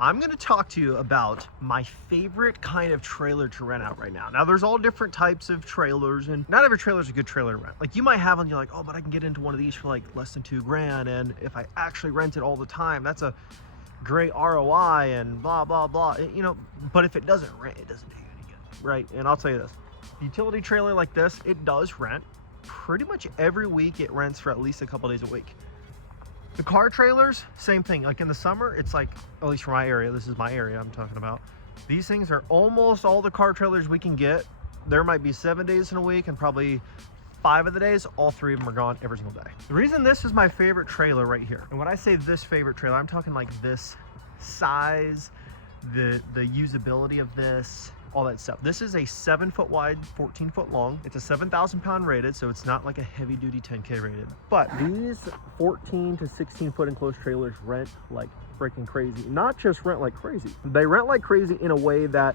I'm going to talk to you about my favorite kind of trailer to rent out right now. Now, there's all different types of trailers, and not every trailer is a good trailer to rent. Like, you might have one, you're like, oh, but I can get into one of these for like less than $2,000, and if I actually rent it all the time, that's a great ROI and blah, blah, blah. You know, but if it doesn't rent, it doesn't do you any good, right? And I'll tell you this, utility trailer like this, it does rent. Pretty much every week it rents for at least a couple days a week. The car trailers, same thing. Like in the summer, it's like, at least for my area, this is my area I'm talking about. These things are almost all the car trailers we can get. There might be 7 days in a week, and probably 5 of the days, all 3 of them are gone every single day. The reason this is my favorite trailer right here, and when I say this favorite trailer, I'm talking like this size, the usability of this, all that stuff. This is a 7-foot wide, 14-foot long. It's a 7,000 pound rated, so it's not like a heavy duty 10K rated. But these 14 to 16 foot enclosed trailers rent like freaking crazy. Not just rent like crazy, they rent like crazy in a way that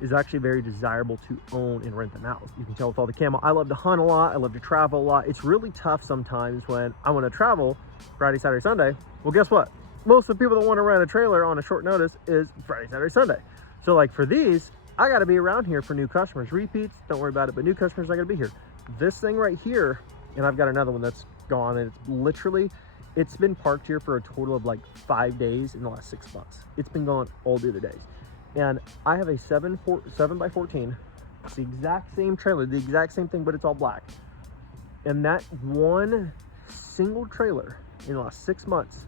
is actually very desirable to own and rent them out. You can tell with all the camo. I love to hunt a lot. I love to travel a lot. It's really tough sometimes when I want to travel Friday, Saturday, Sunday. Well, guess what? Most of the people that want to rent a trailer on a short notice is Friday, Saturday, Sunday. So like for these, I got to be around here for new customers. Repeats, don't worry about it, but new customers, I got to be here. This thing right here, and I've got another one that's gone, and it's literally, it's been parked here for a total of like 5 days in the last 6 months. It's been gone all the other days. And I have a 7x14. It's the exact same trailer, the exact same thing, but it's all black. And that one single trailer in the last 6 months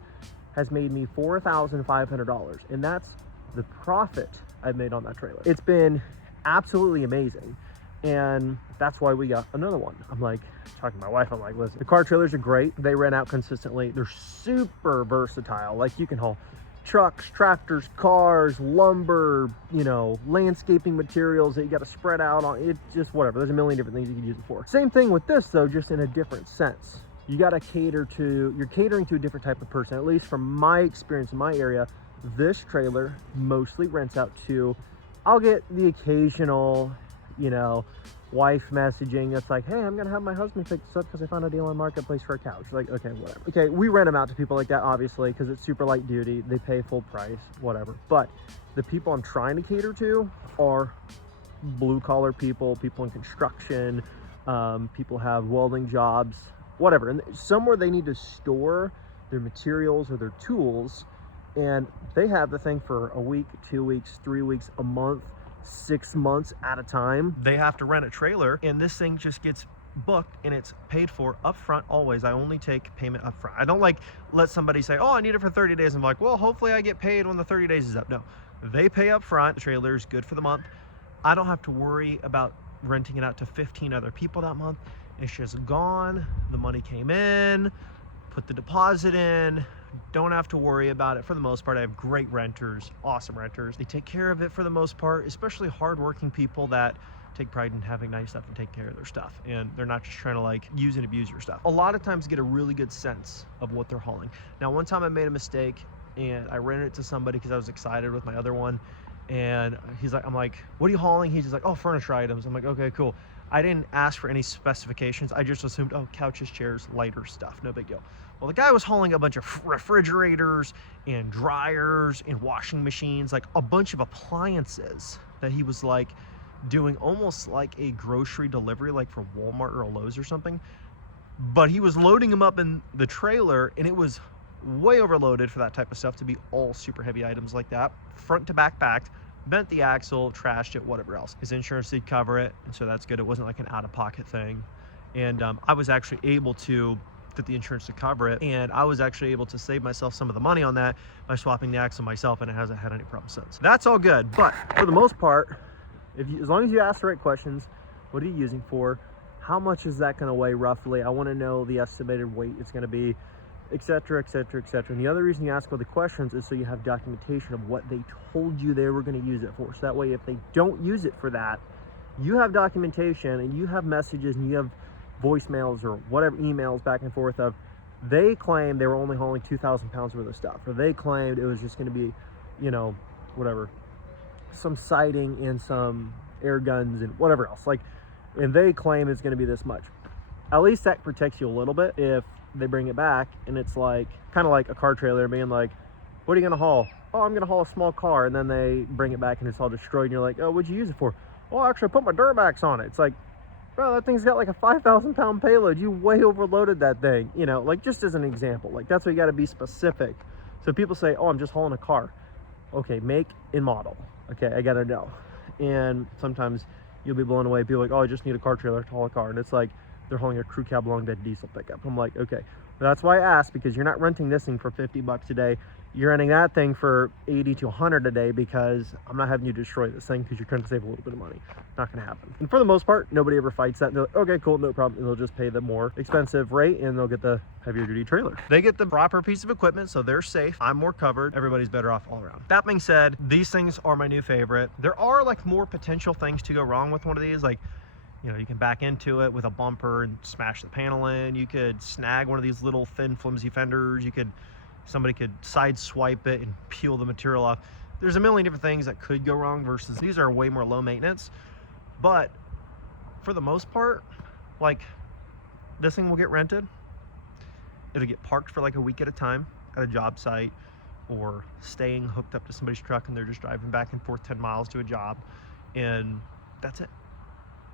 has made me $4,500. And that's the profit I've made on that trailer. It's been absolutely amazing. And that's why we got another one. I'm like, talking to my wife, I'm like, listen, the car trailers are great. They rent out consistently. They're super versatile. Like you can haul trucks, tractors, cars, lumber, you know, landscaping materials that you got to spread out on it, just whatever. There's a million different things you can use it for. Same thing with this though, just in a different sense. You got to you're catering to a different type of person. At least from my experience in my area, this trailer mostly rents out to, I'll get the occasional, you know, wife messaging that's like, hey, I'm gonna have my husband pick this up because I found a deal on Marketplace for a couch. Like, okay, whatever. Okay, we rent them out to people like that, obviously, because it's super light duty. They pay full price, whatever. But the people I'm trying to cater to are blue collar people, people in construction, people have welding jobs, whatever. And somewhere they need to store their materials or their tools, and they have the thing for a week, 2 weeks, 3 weeks, a month, 6 months at a time. They have to rent a trailer, and this thing just gets booked and it's paid for up front always. I only take payment up front. I don't like let somebody say, oh, I need it for 30 days. I'm like, well, hopefully I get paid when the 30 days is up. No, they pay up front. The trailer is good for the month. I don't have to worry about renting it out to 15 other people that month. It's just gone. The money came in, put the deposit in. Don't have to worry about it for the most part. I have great renters, awesome renters. They take care of it for the most part, especially hardworking people that take pride in having nice stuff and take care of their stuff. And they're not just trying to like use and abuse your stuff. A lot of times get a really good sense of what they're hauling. Now, one time I made a mistake and I rented it to somebody because I was excited with my other one. And he's like, I'm like, what are you hauling? He's just like, oh, furniture items. I'm like, okay, cool. I didn't ask for any specifications. I just assumed, oh, couches, chairs, lighter stuff, no big deal. Well, the guy was hauling a bunch of refrigerators and dryers and washing machines, like a bunch of appliances that he was like doing almost like a grocery delivery, like for Walmart or a Lowe's or something. But he was loading them up in the trailer, and it was way overloaded for that type of stuff to be all super heavy items like that, front to back packed. Bent the axle, trashed it, whatever else. His insurance did cover it, and so that's good. It wasn't like an out-of-pocket thing. And I was actually able to get the insurance to cover it, and I was actually able to save myself some of the money on that by swapping the axle myself, and it hasn't had any problem since. That's all good, but for the most part, as long as you ask the right questions, what are you using for? How much is that going to weigh roughly? I want to know the estimated weight it's going to be, etc., etc., etc. And the other reason you ask all the questions is so you have documentation of what they told you they were going to use it for. So that way, if they don't use it for that, you have documentation and you have messages and you have voicemails or whatever, emails back and forth of, they claimed they were only hauling 2,000 pounds worth of stuff, or they claimed it was just going to be, you know, whatever, some siding and some air guns and whatever else. Like, and they claim it's going to be this much. At least that protects you a little bit if they bring it back and it's like kind of like a car trailer being like, what are you going to haul? oh, I'm gonna haul a small car, and then they bring it back and it's all destroyed, and you're like, oh, what'd you use it for? Oh, actually, I put my Duramax on it. It's like, bro, that thing's got like a 5,000 pound payload. You way overloaded that thing, you know, like just as an example. Like that's why you got to be specific. So people say, oh, I'm just hauling a car. Okay, make and model. Okay, I gotta know. And sometimes you'll be blown away. People are like, oh, I just need a car trailer to haul a car, and it's like they're hauling a crew cab long bed diesel pickup. I'm like, okay, that's why I asked, because you're not renting this thing for 50 bucks a day. You're renting that thing for 80 to 100 a day, because I'm not having you destroy this thing because you're trying to save a little bit of money. Not gonna happen. And for the most part, nobody ever fights that. They're like, okay, cool, no problem. And they'll just pay the more expensive rate and they'll get the heavier duty trailer. They get the proper piece of equipment, so they're safe. I'm more covered. Everybody's better off all around. That being said, these things are my new favorite. There are like more potential things to go wrong with one of these. Like, you know, you can back into it with a bumper and smash the panel in. You could snag one of these little thin, flimsy fenders. Somebody could side swipe it and peel the material off. There's a million different things that could go wrong, versus these are way more low maintenance. But for the most part, like, this thing will get rented. It'll get parked for like a week at a time at a job site, or staying hooked up to somebody's truck and they're just driving back and forth 10 miles to a job, and that's it.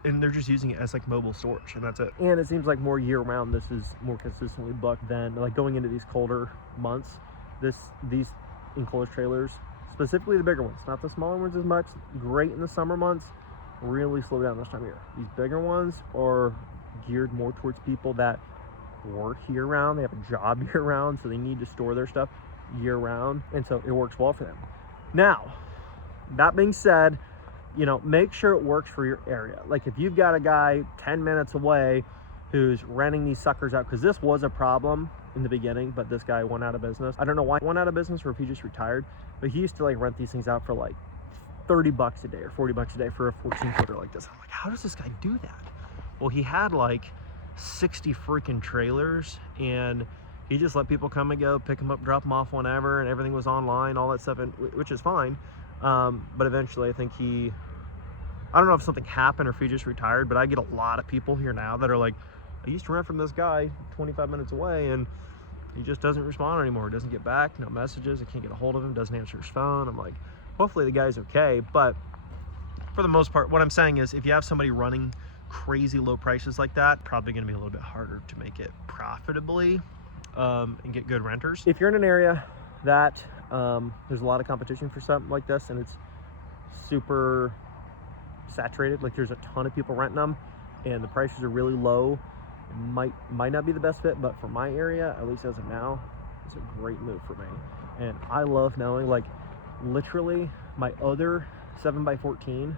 And they're just using it as like mobile storage, and that's it. And it seems like more year round, this is more consistently booked than like going into these colder months. These enclosed trailers, specifically the bigger ones, not the smaller ones as much, great in the summer months, really slow down this time of year. These bigger ones are geared more towards people that work year round. They have a job year round, so they need to store their stuff year round, and so it works well for them. Now, that being said, you know, make sure it works for your area. Like if you've got a guy 10 minutes away who's renting these suckers out, because this was a problem in the beginning, but this guy went out of business. I don't know why he went out of business, or if he just retired, but he used to like rent these things out for like 30 bucks a day or 40 bucks a day for a 14 footer like this. I'm like, how does this guy do that? Well, he had like 60 freaking trailers, and he just let people come and go, pick them up, drop them off whenever, and everything was online, all that stuff, which is fine. But eventually I think I don't know if something happened or if he just retired, but I get a lot of people here now that are like, I used to rent from this guy 25 minutes away and he just doesn't respond anymore. Doesn't get back, no messages. I can't get a hold of him, doesn't answer his phone. I'm like, hopefully the guy's okay. But for the most part, what I'm saying is if you have somebody running crazy low prices like that, probably going to be a little bit harder to make it profitably and get good renters. If you're in an area that there's a lot of competition for something like this and it's super saturated, like there's a ton of people renting them and the prices are really low, it might not be the best fit, but for my area, at least as of now, it's a great move for me. And I love knowing, like, literally my other 7x14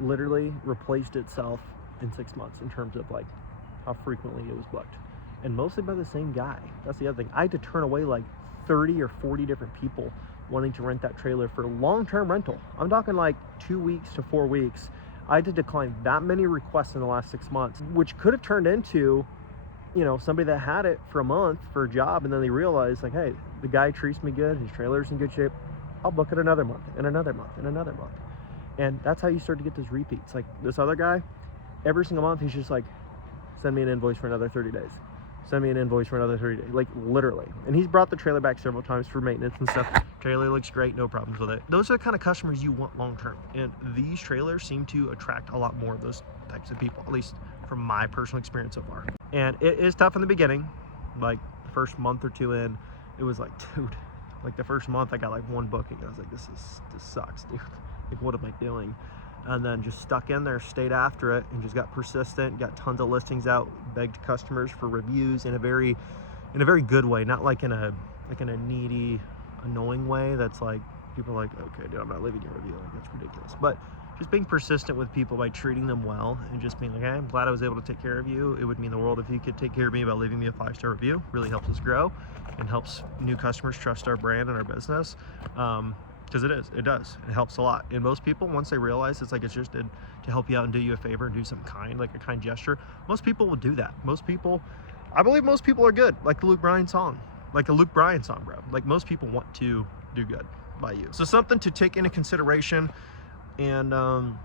literally replaced itself in 6 months in terms of like how frequently it was booked, and mostly by the same guy. That's the other thing. I had to turn away like 30 or 40 different people wanting to rent that trailer for long-term rental. I'm talking like 2 weeks to 4 weeks. I had to decline that many requests in the last 6 months, which could have turned into, you know, somebody that had it for a month for a job, and then they realized like, hey, the guy treats me good, his trailer's in good shape, I'll book it another month and another month and another month. And that's how you start to get those repeats. Like this other guy, every single month he's just like, send me an invoice for another 30 days. Send me an invoice for another 30 days, like literally. And he's brought the trailer back several times for maintenance and stuff. Trailer looks great, no problems with it. Those are the kind of customers you want long-term. And these trailers seem to attract a lot more of those types of people, at least from my personal experience so far. And it is tough in the beginning. Like the first month or two in, it was like, dude, like the first month I got like one booking. I was like, this sucks, dude. Like, what am I doing? And then just stuck in there, stayed after it, and just got persistent, got tons of listings out, begged customers for reviews in a very good way, not like in a needy, annoying way that's like people are like, okay, dude, I'm not leaving you a review, like that's ridiculous. But just being persistent with people by treating them well and just being like, hey, I'm glad I was able to take care of you. It would mean the world if you could take care of me by leaving me a 5-star review. Really helps us grow and helps new customers trust our brand and our business. Because it does. It helps a lot. And most people, once they realize it's like it's just to help you out and do you a favor and do something kind, like a kind gesture, most people will do that. I believe most people are good, like the Luke Bryan song, bro. Like most people want to do good by you. So something to take into consideration, and I'm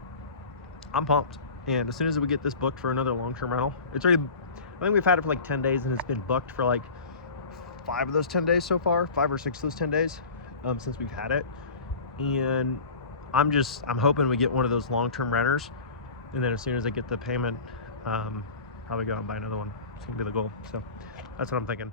pumped. And as soon as we get this booked for another long-term rental, I think we've had it for like 10 days and it's been booked for like 5 of those 10 days so far, 5 or 6 of those 10 days. since we've had it. And I'm hoping we get one of those long-term renters, and then as soon as I get the payment, probably go out and buy another one. It's gonna be the goal. So that's what I'm thinking.